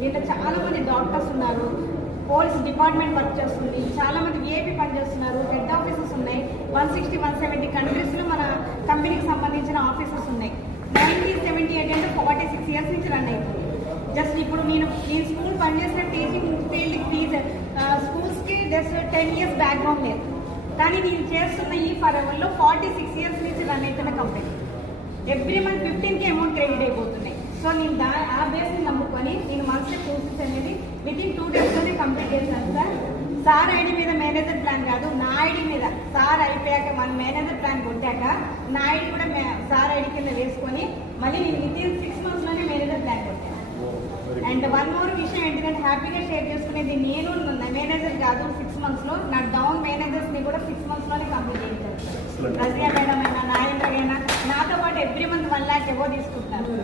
దీంట్లో చాలా మంది డాక్టర్స్ ఉన్నారు, పోలీస్ డిపార్ట్మెంట్ వర్క్ చేస్తుంది, చాలా మంది విఐపీ పనిచేస్తున్నారు, హెడ్ ఆఫీసెస్ ఉన్నాయి. 160, 170 కంట్రీస్లో మన కంపెనీకి సంబంధించిన ఆఫీసెస్ ఉన్నాయి. 1978 అంటే 46 ఇయర్స్ నుంచి రన్ అవుతుంది. జస్ట్ ఇప్పుడు నేను స్కూల్ పనిచేసిన టీచింగ్ ఫీల్డ్ స్కూల్స్కి జస్ట్ 10 ఇయర్స్ బ్యాక్గ్రౌండ్ లేదు, కానీ నేను చేస్తున్న ఈ ఫరెవర్లో 46 ఇయర్స్ నుంచి రన్ అవుతున్న కంపెనీ. ఎవ్రీ మంత్ 15కి అమౌంట్ క్రెడిట్ అయిపోతున్నాయి. సో నేను ఆ బేస్ని నమ్ముకొని నేను మంత్లీ కోర్సెస్ అనేది వితిన్ 2 డేస్లోనే కంప్లీట్ చేశాను సార్. సార్ ఐడి మీద మేనేజర్ ప్లాన్ కాదు, నా ఐడి మీద సార్ అయిపోయాక మన మేనేజర్ ప్లాన్ కొట్టాక నా ఐడి కూడా సార్ ఐడి కింద వేసుకొని మళ్ళీ నేను వితిన్ 6 మంత్స్లోనే మేనేజర్ ప్లాన్ కొట్టాను. అండ్ వన్ మోర్ విషయం ఏంటంటే హ్యాపీగా షేర్ చేసుకునేది, నేను మేనేజర్ కాదు 6 మంత్స్లో, నా డౌన్ మేనేజర్స్ని కూడా 6 మంత్స్లోనే కంప్లీట్ చేశాను. రజియా మేడం అయినా, నాగేంద్ర అయినా నాతో పాటు ఎవ్రీ మంత్ 1 lakh ఎవో తీసుకుంటున్నారు.